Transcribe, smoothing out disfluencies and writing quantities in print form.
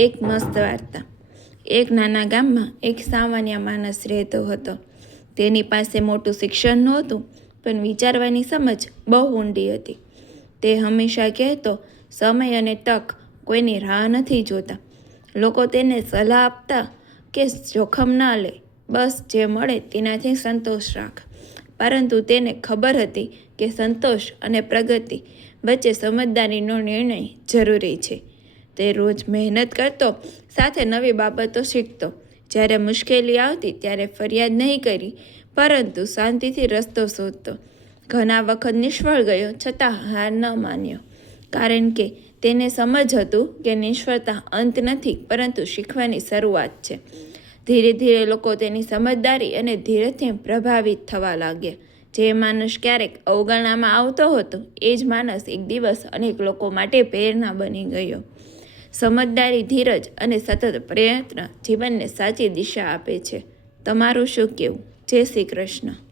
એક મસ્ત વાર્તા। એક નાના ગામમાં એક સામાન્ય માણસ રહેતો હતો। તેની પાસે મોટું શિક્ષણ નહોતું, પણ વિચારવાની સમજ બહુ ઊંડી હતી। તે હંમેશા કહેતો, સમય અને તક કોઈની રાહ નથી જોતા। લોકો તેને સલાહ આપતા કે જોખમ ના લે, બસ જે મળે તેનાથી સંતોષ રાખ। પરંતુ તેને ખબર હતી કે સંતોષ અને પ્રગતિ વચ્ચે સમજદારીનો નિર્ણય જરૂરી છે। તે રોજ મહેનત કરતો, સાથે નવી બાબતો શીખતો। જ્યારે મુશ્કેલી આવતી ત્યારે ફરિયાદ નહીં કરી, પરંતુ શાંતિથી રસ્તો શોધતો। ઘણા વખત નિષ્ફળ ગયો, છતાં હાર ન માન્યો, કારણ કે તેને સમજ હતું કે નિષ્ફળતા અંત નથી, પરંતુ શીખવાની શરૂઆત છે। ધીરે ધીરે લોકો તેની સમજદારી અને ધીરજથી પ્રભાવિત થવા લાગ્યા। જે માણસ ક્યારેક અવગણવામાં આવતો હતો, એ જ માણસ એક દિવસ અનેક લોકો માટે પ્રેરણા બની ગયો। સમજદારી, ધીરજ અને સતત પ્રયત્ન જીવનને સાચી દિશા આપે છે। તમારું શું કહેવું? જય શ્રી કૃષ્ણ।